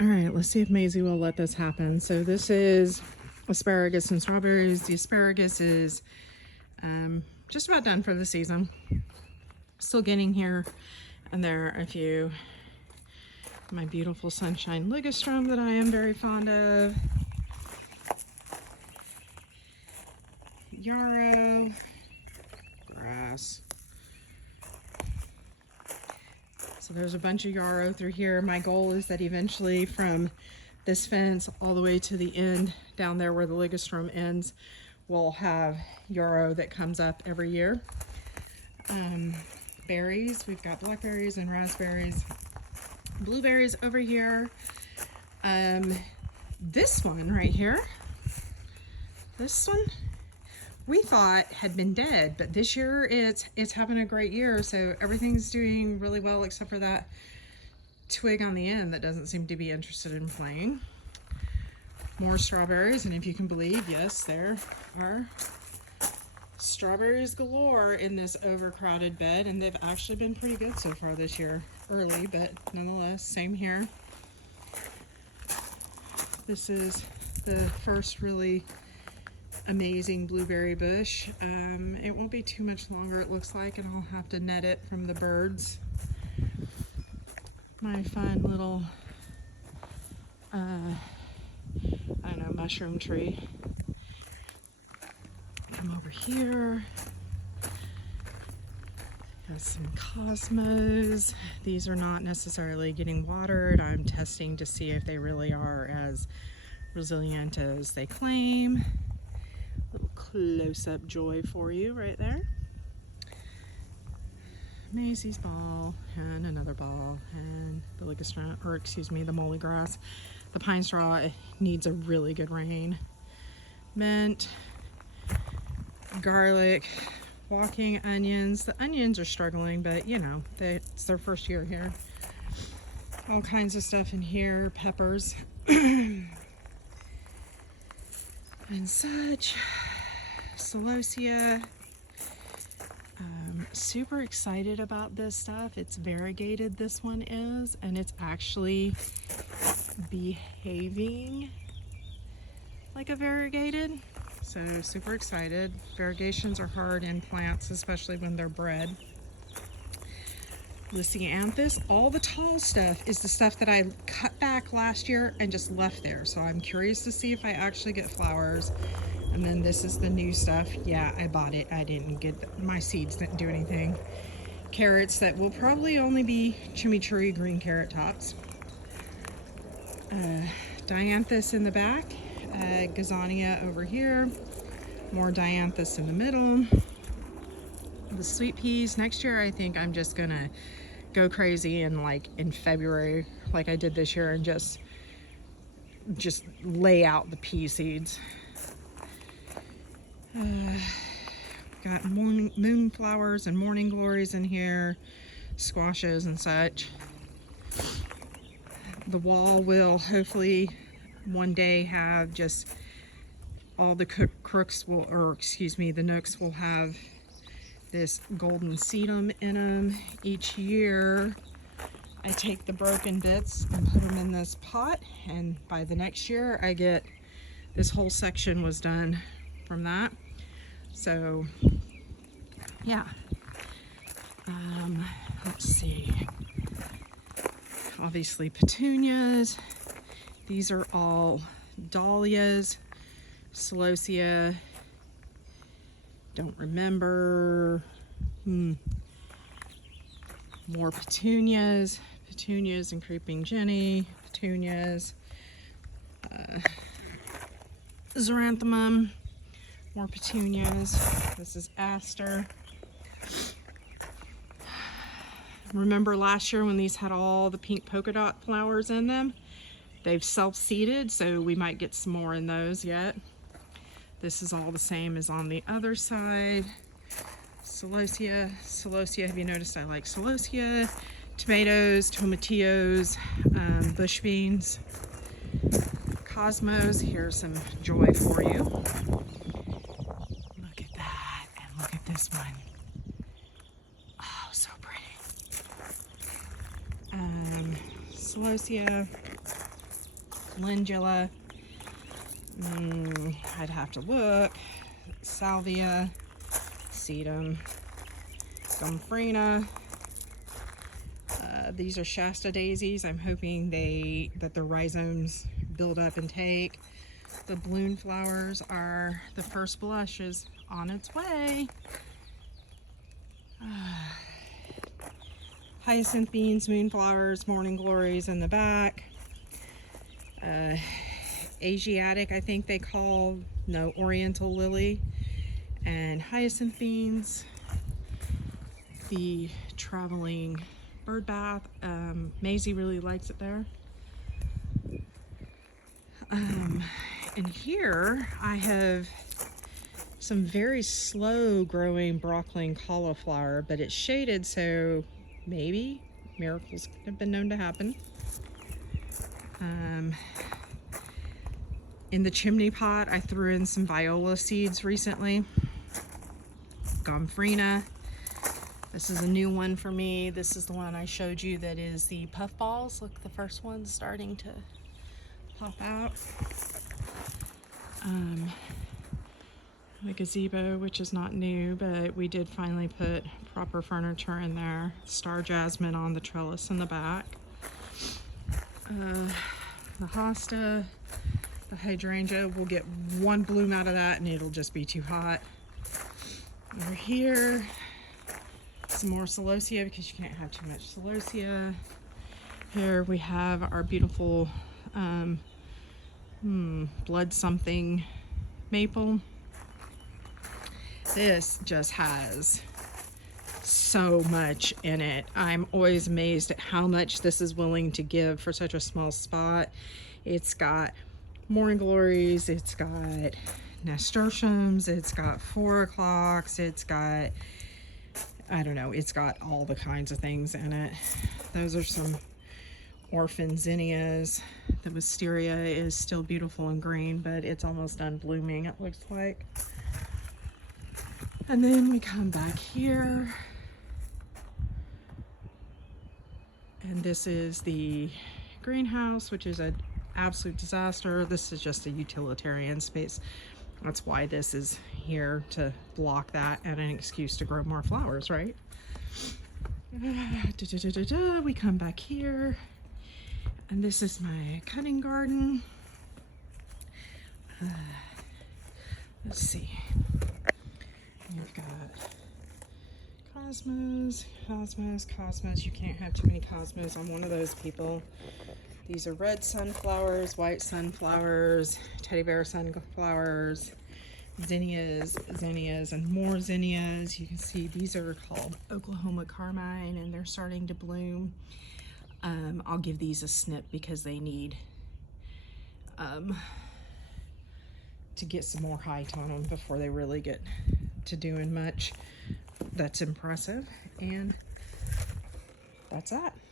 All right, let's see if Maisie will let this happen. So this is asparagus and strawberries. The asparagus is just about done for the season. Still getting here, and there are a few. My beautiful sunshine ligustrum that I am very fond of. Yarrow, grass. So there's a bunch of yarrow through here. My goal is that eventually from this fence all the way to the end down there where the ligustrum ends, we'll have yarrow that comes up every year. Berries, we've got blackberries and raspberries. Blueberries over here. This one right here, this one, we thought had been dead, but this year it's having a great year, so everything's doing really well except for that twig on the end that doesn't seem to be interested in playing. More strawberries, and if you can believe, yes, there are strawberries galore in this overcrowded bed, and they've actually been pretty good so far this year. Early, but nonetheless, same here. This is the first really amazing blueberry bush. It won't be too much longer, it looks like, and I'll have to net it from the birds. My fun little I don't know, mushroom tree. Come over here. Got some cosmos. These are not necessarily getting watered. I'm testing to see if they really are as resilient as they claim. Little close-up joy for you right there. Maisie's ball, and another ball, and the ligustrum, or excuse me, the molly grass. The pine straw needs a really good rain. Mint, garlic, walking onions. The onions are struggling, but you know, it's their first year here. All kinds of stuff in here, peppers and such. Celosia. Super excited about this stuff. It's variegated, this one is, and it's actually behaving like a variegated. So super excited. Variegations are hard in plants, especially when they're bred. Lisianthus, all the tall stuff is the stuff that I cut back last year and just left there. So I'm curious to see if I actually get flowers. And then this is the new stuff. Yeah, I bought it. I didn't get, my seeds didn't do anything. Carrots that will probably only be chimichurri green carrot tops. Dianthus in the back. Gazania over here. More dianthus in the middle. The sweet peas, next year I think I'm just gonna go crazy and like in February like I did this year and just lay out the pea seeds. Got moonflowers and morning glories in here, squashes and such. The wall will hopefully one day have just all the crooks will, or excuse me, the nooks will have this golden sedum in them. Each year I take the broken bits and put them in this pot, and by the next year I get, this whole section was done from that. So yeah, let's see, obviously petunias. These are all dahlias. Celosia, don't remember. More petunias and creeping Jenny, petunias, xeranthemum, more petunias. This is aster. Remember last year when these had all the pink polka dot flowers in them? They've self-seeded, so we might get some more in those yet. This is all the same as on the other side. Celosia, have you noticed I like celosia? Tomatoes, tomatillos, bush beans. Cosmos, here's some joy for you. Look at that, and look at this one. Oh, so pretty. Celosia, calendula. I'd have to look. Salvia, sedum, gomphrena. These are Shasta daisies. I'm hoping that the rhizomes build up and take. The balloon flowers are the first blush is on its way. Hyacinth beans, moonflowers, morning glories in the back. Asiatic, I think they call, no, oriental lily and hyacinth beans. The traveling bird bath. Maisie really likes it there. And here I have some very slow growing Brooklyn cauliflower, but it's shaded, so maybe miracles have been known to happen. In the chimney pot, I threw in some viola seeds recently. Gomphrena. This is a new one for me. This is the one I showed you that is the puffballs. Look, the first one's starting to pop out. The gazebo, which is not new, but we did finally put proper furniture in there. Star jasmine on the trellis in the back. The hosta, the hydrangea, we'll get one bloom out of that and it'll just be too hot. Over here, some more celosia because you can't have too much celosia. Here we have our beautiful blood something maple. This just has so much in it. I'm always amazed at how much this is willing to give for such a small spot. It's got morning glories, it's got nasturtiums, it's got 4 o'clocks, it's got, I don't know, it's got all the kinds of things in it. Those are some orphan zinnias. The wisteria is still beautiful and green, but it's almost done blooming, it looks like. And then we come back here. And this is the greenhouse, which is an absolute disaster. This is just a utilitarian space. That's why this is here, to block that and an excuse to grow more flowers, right? We come back here. And this is my cutting garden. Let's see. We've got cosmos, cosmos, cosmos. You can't have too many cosmos. I'm one of those people. These are red sunflowers, white sunflowers, teddy bear sunflowers, zinnias, zinnias, and more zinnias. You can see these are called Oklahoma carmine, and they're starting to bloom. I'll give these a snip because they need to get some more height on them before they really get to doing much that's impressive. And that's that.